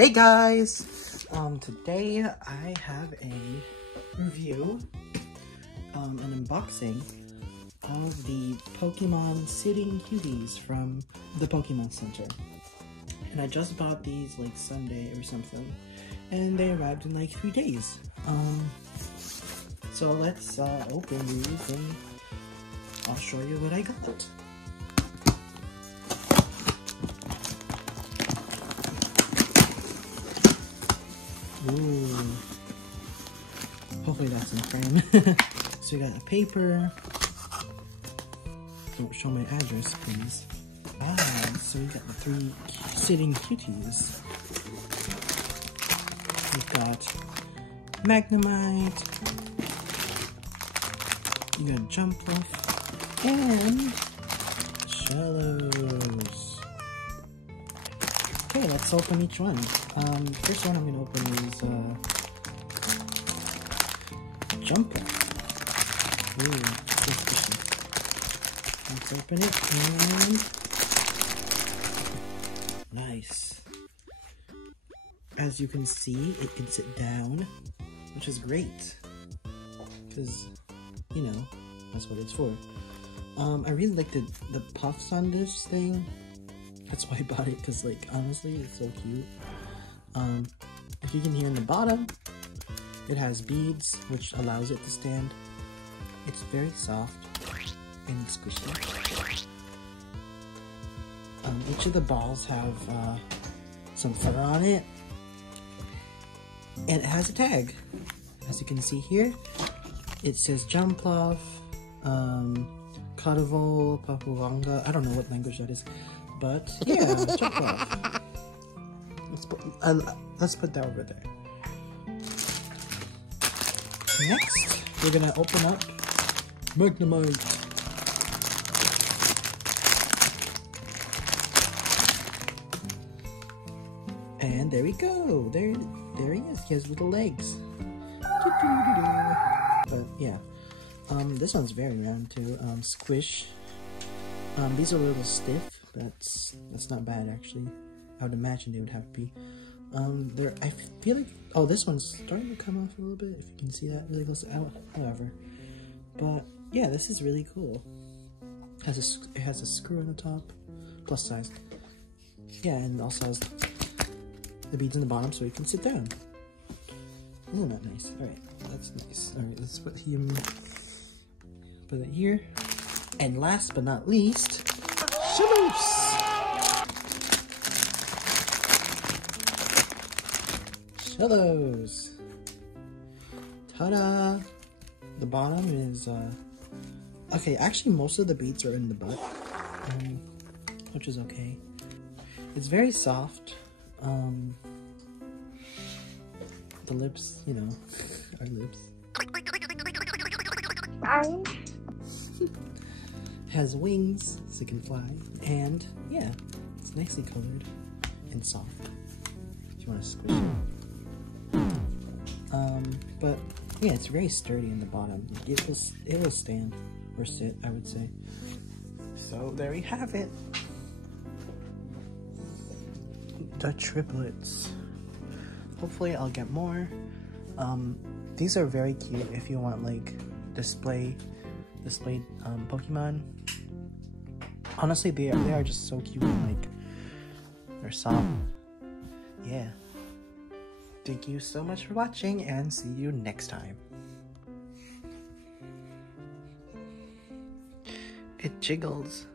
Hey guys! Today I have a review, an unboxing of the Pokemon Sitting Cuties from the Pokemon Center. And I just bought these like Sunday or something, and they arrived in like 3 days. So let's open these and I'll show you what I got. Ooh. Hopefully that's in frame. So we got a paper. Don't show my address, please. So we got the 3 Sitting Cuties. We've got Magnemite. You got Jumpluff and Shallows. Okay, let's open each one. First one I'm gonna open is Jumpluff. Ooh, that's fishy. Let's open it and nice. As you can see, it can sit down, which is great because you know that's what it's for. I really like the puffs on this thing. That's why I bought it, because like honestly it's so cute. If you can hear in the bottom, it has beads which allows it to stand. It's very soft and squishy. Each of the balls have some fur on it, and it has a tag. As you can see here, it says Jumpluff, Carnival, Papuanga. I don't know what language that is. But yeah, Jumpluff. Let's put that over there. Next, we're gonna open up Magnemite. And there we go. There he is. He has little legs. But yeah, this one's very round too. Squish. These are a little stiff. That's not bad actually. I would imagine they would have to be. I feel like, oh, this one's starting to come off a little bit, if you can see that really close. However, but yeah, this is really cool. It has a screw on the top, plus size. Yeah, and also has the beads in the bottom so you can sit down. Isn't that nice? All right, that's nice. All right, let's put it here. And last but not least, Shallows. Shallows. Ta-da! The bottom is okay. Actually, most of the beads are in the butt, which is okay. It's very soft. The lips, you know, our lips. Has wings so it can fly, and yeah, it's nicely colored and soft if you want to squish it. But yeah, it's very sturdy in the bottom. It will stand or sit, I would say. So there we have it, the triplets. Hopefully I'll get more. These are very cute if you want like displayed Pokemon. Honestly, they are just so cute and like they're soft. Yeah. Thank you so much for watching, and see you next time. It jiggles.